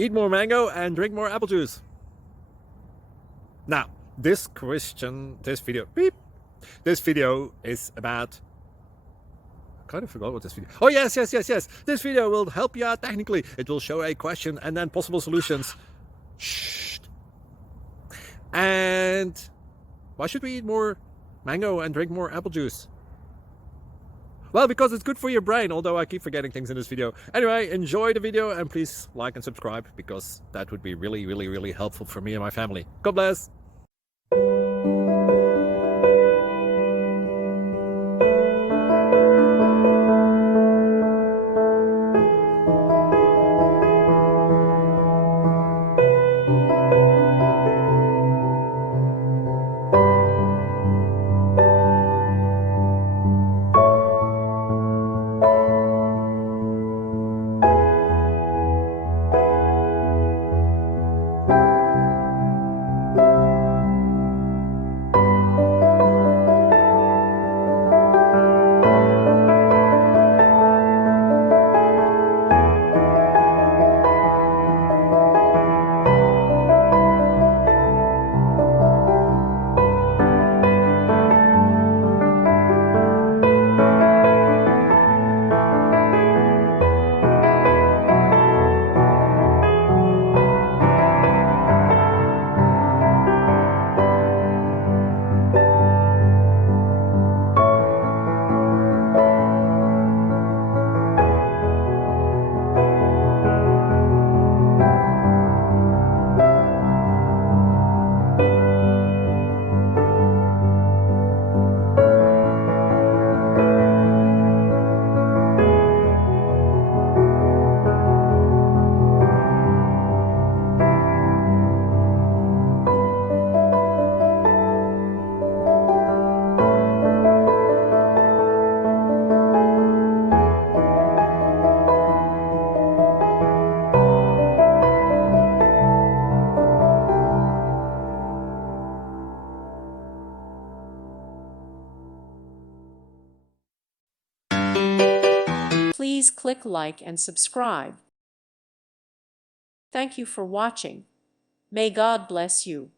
Eat more mango and drink more apple juice. Now, this video is about, I kind of forgot what this video. Oh, yes. This video will help you out technically. It will show a question and then possible solutions. Shh. And why should we eat more mango and drink more apple juice? Well, because it's good for your brain, although I keep forgetting things in this video. Anyway, enjoy the video and please like and subscribe, because that would be really helpful for me and my family. God bless. Please click like and subscribe. Thank you for watching. May God bless you.